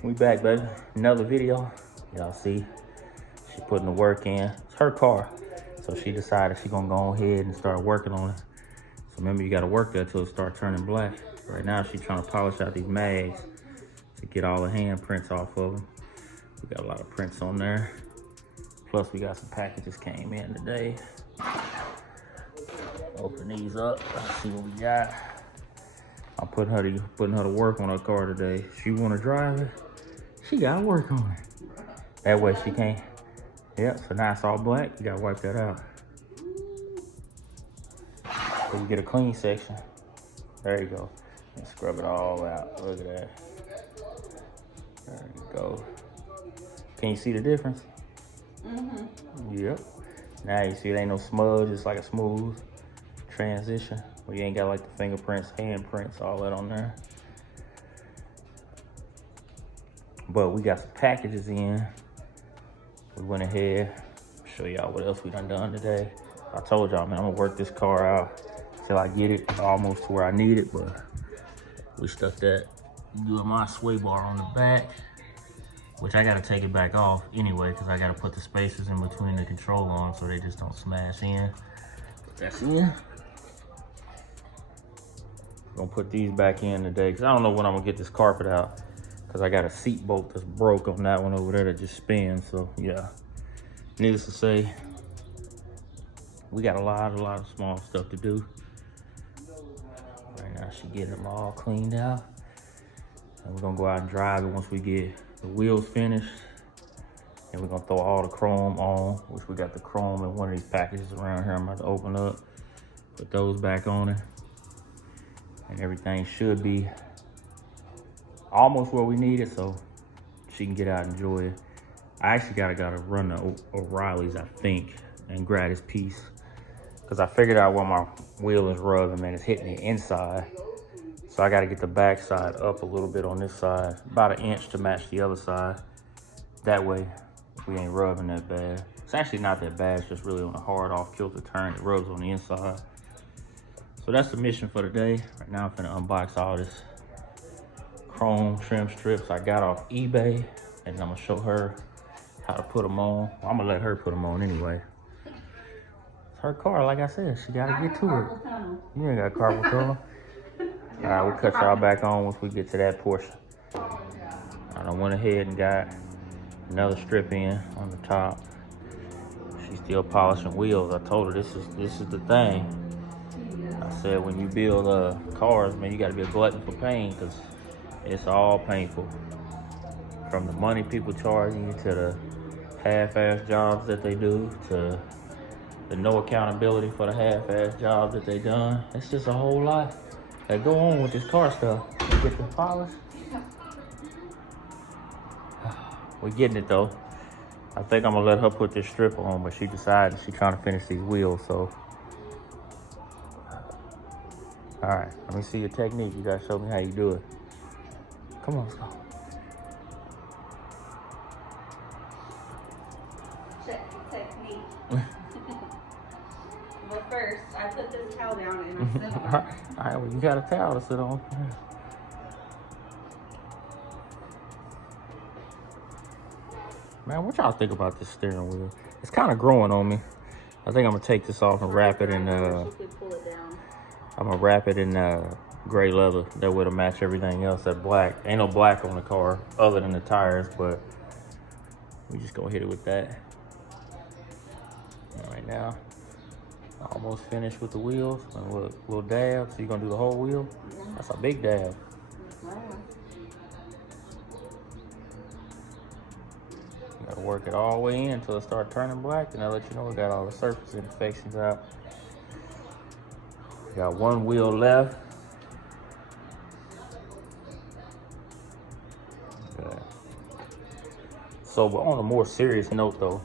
We back, baby. Another video. Y'all see, she putting the work in. It's her car, so she decided she gonna go ahead and start working on it. So remember, you gotta work that till it start turning black. Right now, she's trying to polish out these mags to get all the handprints off of them. We got a lot of prints on there. Plus, we got some packages came in today. Open these up. Let's see what we got. I'm putting her to work on her car today. She wanna drive it. She gotta work on it. That way she can't. Yep, so now it's all black. You gotta wipe that out. So you get a clean section. There you go. And scrub it all out. Look at that. There you go. Can you see the difference? Yep. Now you see it ain't no smudge. It's like a smooth transition. Where you ain't got like the fingerprints, handprints, all that on there. But we got some packages in. We went ahead, show y'all what else we done today. I told y'all, man, I'm gonna work this car out till I get it almost to where I need it, but we stuck that my sway bar on the back, which I gotta take it back off anyway, because I gotta put the spacers in between the control arms so they just don't smash in. Put that in. Gonna put these back in today, because I don't know when I'm gonna get this carpet out. Because I got a seat bolt that's broke on that one over there that just spins. So yeah, needless to say, we got a lot of small stuff to do. Right now she getting them all cleaned out. And we're gonna go out and drive it once we get the wheels finished. And we're gonna throw all the chrome on, which we got the chrome in one of these packages around here I'm about to open up. Put those back on it. And everything should be almost where we need it, so she can get out and enjoy it. I actually gotta run to O'Reilly's, I think, and grab this piece, because I figured out where my wheel is rubbing, man. It's hitting the inside, so I gotta get the back side up a little bit on this side, about 1 inch to match the other side. That way we ain't rubbing that bad. It's actually not that bad. It's just really on a hard off kilter turn. It rubs on the inside. So that's the mission for today. Right now I'm finna unbox all this chrome trim strips I got off eBay, and I'm gonna show her how to put them on. Well, I'm gonna let her put them on anyway. It's her car, like I said. She gotta get to it. You ain't got carpal tunnel. All right, we'll cut y'all back on once we get to that portion. I went ahead and got another strip in on the top. She's still polishing wheels. I told her this is the thing. I said when you build cars, man, you gotta be a glutton for pain, because it's all painful. From the money people charging you, to the half-ass jobs that they do, to the no accountability for the half-ass jobs that they done. It's just a whole lot that go on with this car stuff. You get the polish. We're getting it though. I think I'm gonna let her put this strip on, but she decided she's trying to finish these wheels, so. All right, let me see your technique. You gotta show me how you do it. Come on, let's go. Check the technique. Well, first, I put this towel down and I sit on it. All right, well, you got a towel to sit on. Man, what y'all think about this steering wheel? It's kind of growing on me. I think I'm gonna take this off and wrap it in, Pull it down. I'm gonna wrap it in gray leather. That way to match everything else. That black, ain't no black on the car other than the tires, but we just gonna hit it with that. All right, now almost finished with the wheels. A little dab. So you're gonna do the whole wheel? That's a big dab. You gotta work it all the way in until it starts turning black, and I'll let you know we got all the surface imperfections out. We got one wheel left. Okay. So, but on a more serious note though,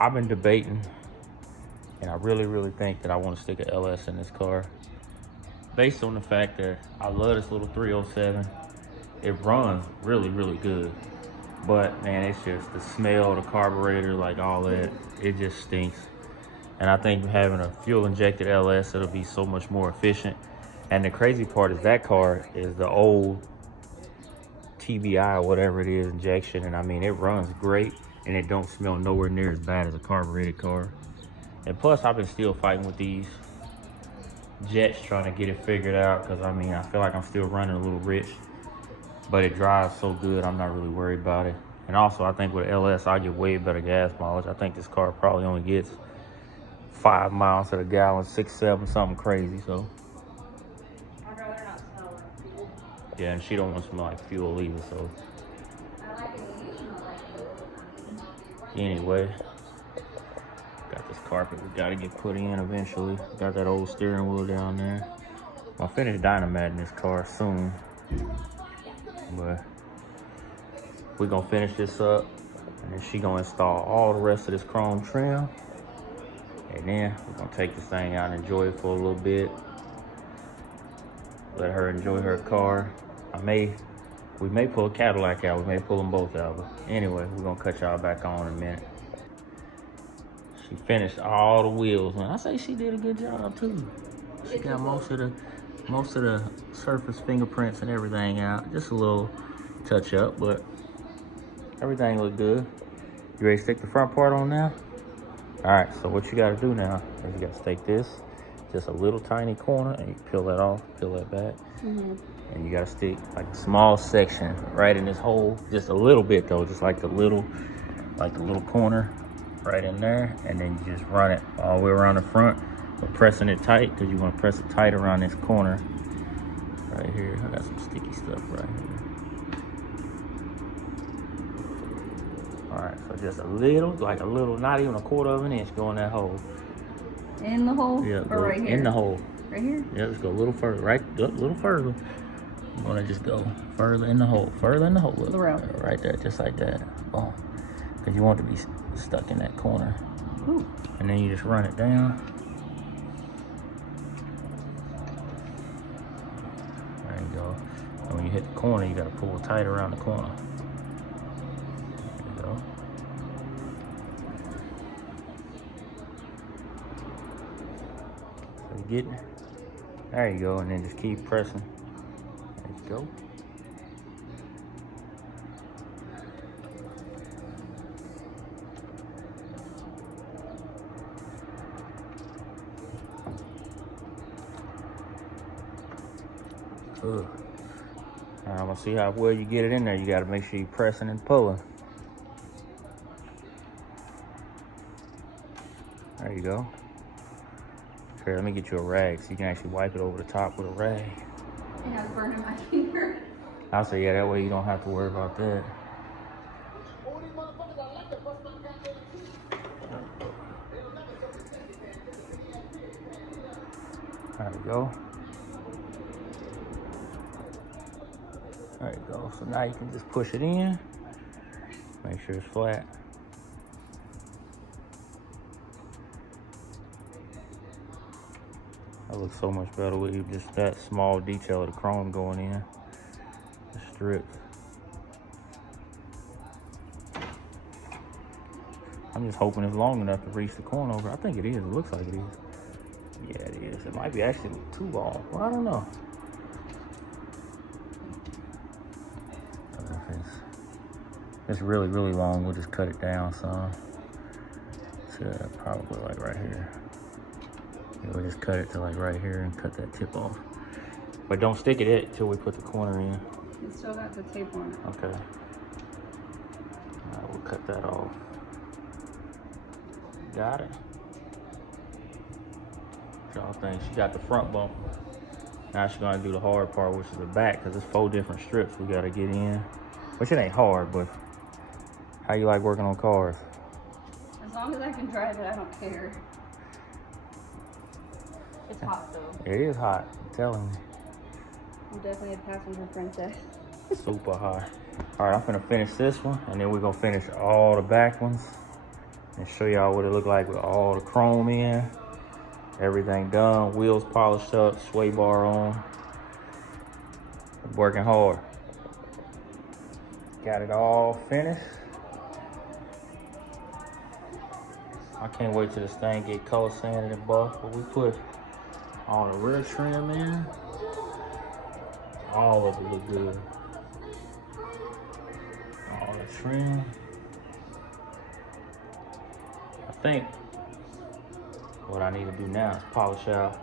I've been debating, and I really think that I want to stick a LS in this car, based on the fact that I love this little 307. It runs really good, but man, it's just the smell, the carburetor, like all that, it just stinks. And I think having a fuel injected LS, it'll be so much more efficient. And the crazy part is that car is the old TBI or whatever it is, injection, and I mean, it runs great, and it don't smell nowhere near as bad as a carbureted car. And plus, I've been still fighting with these jets trying to get it figured out, because I mean, I feel like I'm still running a little rich, but it drives so good, I'm not really worried about it. And also, I think with LS, I get way better gas mileage. I think this car probably only gets 5 miles to the gallon, 6, 7, something crazy, so. I'd rather not smell like fuel. Yeah, and she don't want to smell like fuel either, so. I like it when you smell like fuel. Anyway, got this carpet we gotta get put in eventually. Got that old steering wheel down there. I'll finish dynamat in this car soon, but we're gonna finish this up, and then she gonna install all the rest of this chrome trim, and then we're gonna take this thing out and enjoy it for a little bit. Let her enjoy her car. We may pull a Cadillac out, we may pull them both out, but anyway, we're gonna cut y'all back on in a minute. She finished all the wheels, and I say she did a good job too. She got most of the surface fingerprints and everything out. Just a little touch up, but everything looked good. You ready to stick the front part on now? All right, so what you gotta do now is you gotta stake this, just a little tiny corner, and you peel that off, peel that back. And you gotta stick like a small section right in this hole, just a little bit though, just like the little corner right in there, and then you just run it all the way around the front, but pressing it tight, because you want to press it tight around this corner right here. I got some sticky stuff right here. All right, so just a little, not even a quarter of an inch, go in that hole. In the hole? Yeah, or right here? In the hole. Right here? Yeah, let's go a little further, right, a little further. I'm gonna just go further in the hole, Look, right there, just like that. Boom. Because you want to be stuck in that corner. Ooh. And then you just run it down. There you go. And when you hit the corner, you got to pull tight around the corner. There you go. So you get it. There you go. And then just keep pressing. There you go. All right, I'm gonna see how well you get it in there. You gotta make sure you're pressing and pulling. There you go. Here, let me get you a rag so you can actually wipe it over the top with a rag. Yeah, it's burning my finger. I'll say, yeah, that way you don't have to worry about that. There we go. There you go. So now you can just push it in. Make sure it's flat. That looks so much better with you. Just that small detail of the chrome going in. The strips. I'm just hoping it's long enough to reach the corner over. I think it is. It looks like it is. Yeah, it is. It might be actually too long. Well, I don't know. If it's really, really long, we'll just cut it down some. To probably like right here. Yeah, we'll just cut it to like right here and cut that tip off. But don't stick it till we put the corner in. It's still got the tape on it. Okay. All right, we'll cut that off. Got it. Y'all think she got the front bumper. Now she's gonna do the hard part, which is the back, because it's 4 different strips we gotta get in. Which it ain't hard, but how you like working on cars? As long as I can drive it, I don't care. It's hot though. It is hot, I'm telling you. I'm definitely a passenger princess. Super hot. All right, I'm gonna finish this one, and then we're gonna finish all the back ones and show y'all what it look like with all the chrome in. Everything done, wheels polished up, sway bar on. Working hard. Got it all finished. I can't wait till this thing get color sanded and buffed, but we put all the rear trim in. All of it look good. trim. I think what I need to do now is polish out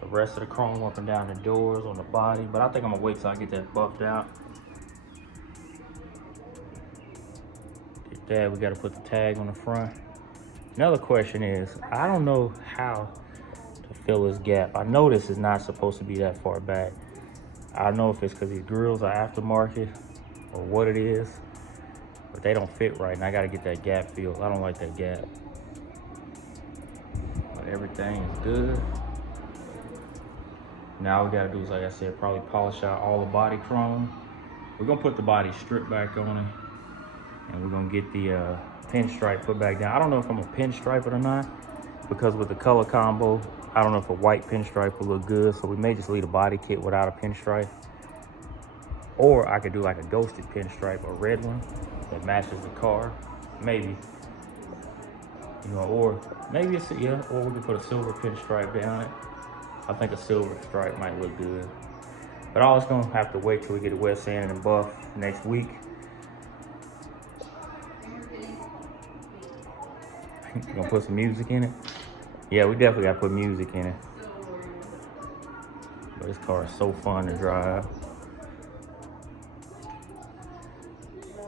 the rest of the chrome up and down the doors on the body, but I think I'm gonna wait till I get that buffed out. Get that, we gotta put the tag on the front. Another question is, I don't know how to fill this gap. I know this is not supposed to be that far back. I don't know if it's because these grills are aftermarket or what it is, but they don't fit right, and I gotta get that gap filled. I don't like that gap. But everything is good. Now all we gotta do is, like I said, probably polish out all the body chrome. We're gonna put the body strip back on it, and we're gonna get the pinstripe put back down. I don't know if I'm gonna pinstripe it or not, because with the color combo, I don't know if a white pinstripe will look good, so we may just leave the body kit without a pinstripe. Or I could do like a ghosted pinstripe, a red one that matches the car, maybe. You know, or maybe it's, yeah, or we could put a silver pinstripe down it. I think a silver stripe might look good. But all it's gonna have to wait till we get it wet sanded and buff next week. You gonna put some music in it? Yeah, we definitely gotta put music in it. But this car is so fun to drive.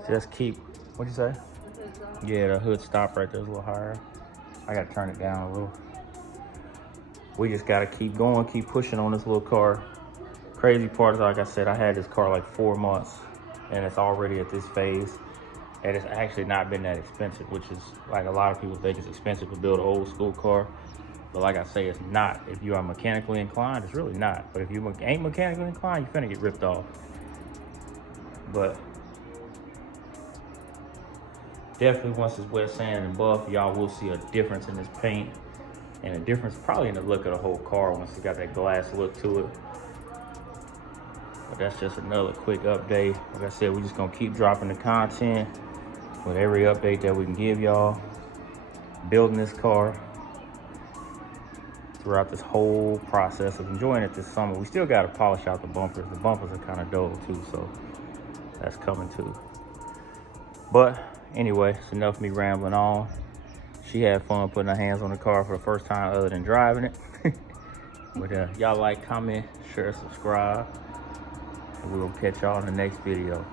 Just keep, what'd you say? Yeah, the hood stop right there is a little higher. I gotta turn it down a little. We just gotta keep going, keep pushing on this little car. Crazy part is, like I said, I had this car like 4 months and it's already at this phase. And it's actually not been that expensive, which is, like, a lot of people think it's expensive to build an old school car. But like I say, it's not. If you are mechanically inclined, it's really not. But if you ain't mechanically inclined, you're finna get ripped off. But definitely once it's wet sanded and buff, y'all will see a difference in this paint. And a difference probably in the look of the whole car once it's got that glass look to it. But that's just another quick update. Like I said, we're just gonna keep dropping the content with every update that we can give y'all. Building this car throughout this whole process of enjoying it this summer. We still gotta polish out the bumpers. The bumpers are kind of dull too, so that's coming too. But anyway, it's enough of me rambling on. She had fun putting her hands on the car for the first time other than driving it. But y'all like, comment, share, subscribe. And we'll catch y'all in the next video.